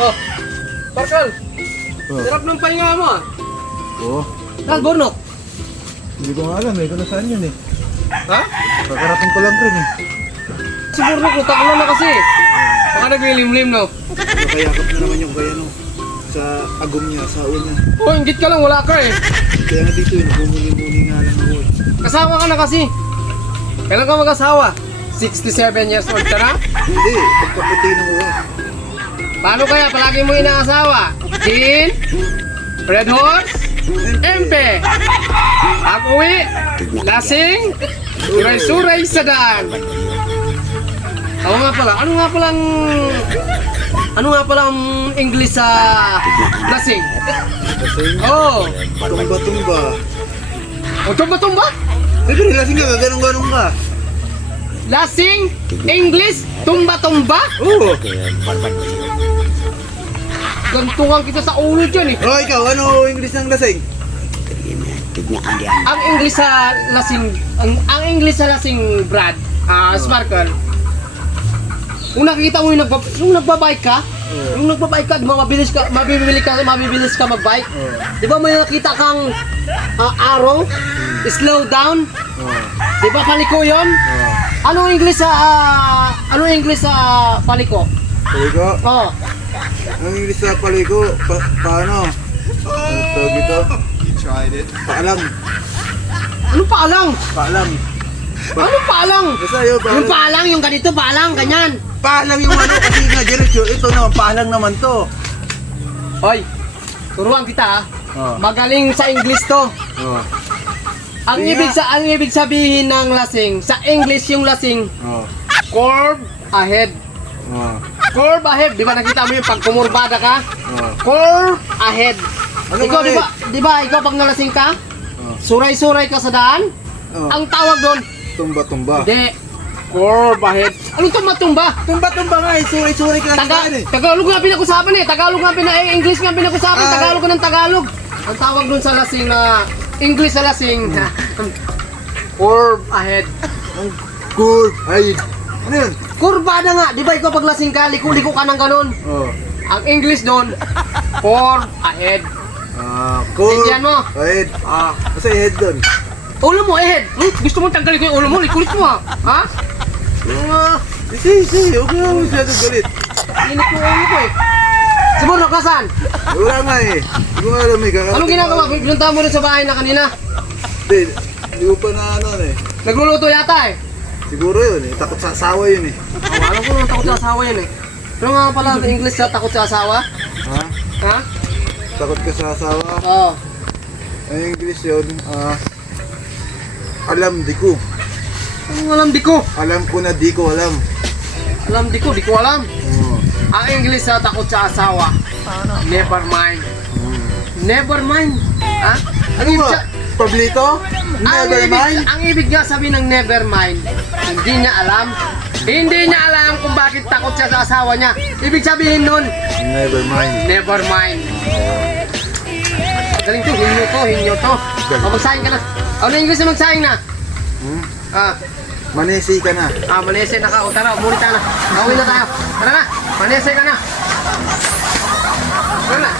Oh, Parkal. Oh. Sarap ng pahinga mo ah. Oo. Bornok. Hindi ko nga alam eh, kung nasaan yun eh. Ha? Kakarating ko lang rin eh. Si Bornok, natakulan na kasi. Baka naglilimlim, no? Nakayakap na naman yung kaya no. Sa agom niya, sa una. Oh, inggit ka lang, wala ka eh. Kaya nga dito eh, nagmumuli-muli nga lang ako eh. Kasama ka na kasi. Kailan ka mag-asawa? 67 years old ka na? Hindi, pagkaputi ng uwa. Paano kaya palagi mo inaasawa? Gin? Red Horse? Empe? Pag-uwi? Lasing? Suray-suray sa daan? Ano nga pala ang English sa lasing? Kasi Oh, tumba-tumba. o tumba-tumba? Siyempre, lasing ka, ganun-ganun ka. Lasing? English? Tumba-tumba? Oo. Gantungan kita sa ulo dyan eh. Oh, ikaw, ano English ng lasing? Ang English sa lasing, ang English sa lasing, Brad, Sparkle. Kung nakikita mo yung nagbabike ka, yung nagbabike ka, di ba mabibilis ka magbike. Di ba may nakita kang arrow, slow down, di ba paliko yun? Anong English sa paliko? Paliko? Oh, Ang English sa paliko, paano? Ano tawag ito? You tried it. Paalang. ano paalang? Paalang. Ano paalang? Basta yun, Yung paalang, yung ganito, paalang, ganyan. Paalang yung ano, kasi nga diretso. Ito naman, paalang naman to. Hoy, turuan kita Oh. Magaling sa English to. Oh. Ang ibig sabihin ng lasing, sa English yung lasing, Oh. curve ahead. Oh. Curve ahead, di ba nakita mo yung pag kumurbada ka? Oh. Curve ahead. Ano Ikaw, ba di ba ikaw pag nalasing ka, Oh. suray-suray ka sa daan, Oh. ang tawag doon, Tumba-tumba. hindi, curve ahead. Anong tumba-tumba? Tumba-tumba nga eh, suray-suray ka sa daan eh. Tagalog nga pinag-usapan eh. English nga pinag-usapan. Ah. Tagalog ng Tagalog. Ang tawag dun sa lasing na English sa lasing. Curve ahead. Ang cool. Ay, ano yun? Kurbada nga. Di ba ikaw pag lasing ka, liko-liko ka ng ganun. Oh. Ang English doon, curve ahead. Cool. Indian mo? Head. Kasi head doon. Ulo mo, ahead. Gusto mo tanggalin ko yung ulo mo, likulit mo ha? Isi. Huwag na ako masyadong galit. Init mo ulo ko eh. Siguro, kasan? Wala nga eh. Hindi ko nga alam eh. Kakarating Anong ginagawa? ako. Pinunta mo rin sa bahay na kanina. Hindi ko pa na ano eh. Nagluluto yata eh. Siguro yun eh. Takot sa asawa yun eh. Oh, alam ko naman takot sa asawa yan eh. Pero nga pala ang English sa takot sa asawa? Ha? Ha? Takot ka sa asawa? Oo. Ang English yun, alam di ko. Anong alam di ko? Alam ko na di ko alam. Alam di ko alam. Oo. Ang English sa takot sa asawa. Never mind. Never mind. Ha? Ano ba? Pablito? Never mind? Ang ibig nga sabihin ng never mind, hindi niya alam. Hindi niya alam kung bakit takot siya sa asawa niya. Ibig sabihin nun, Never mind. never mind. Galing to, hinyo to. O, magsaing ka na. Ano English na magsaing na? Hmm? Manesi Manesi ka na. Manese na ka. O tara, umulit na. Gawin na tayo. Tara na, manese ka na. Tara na.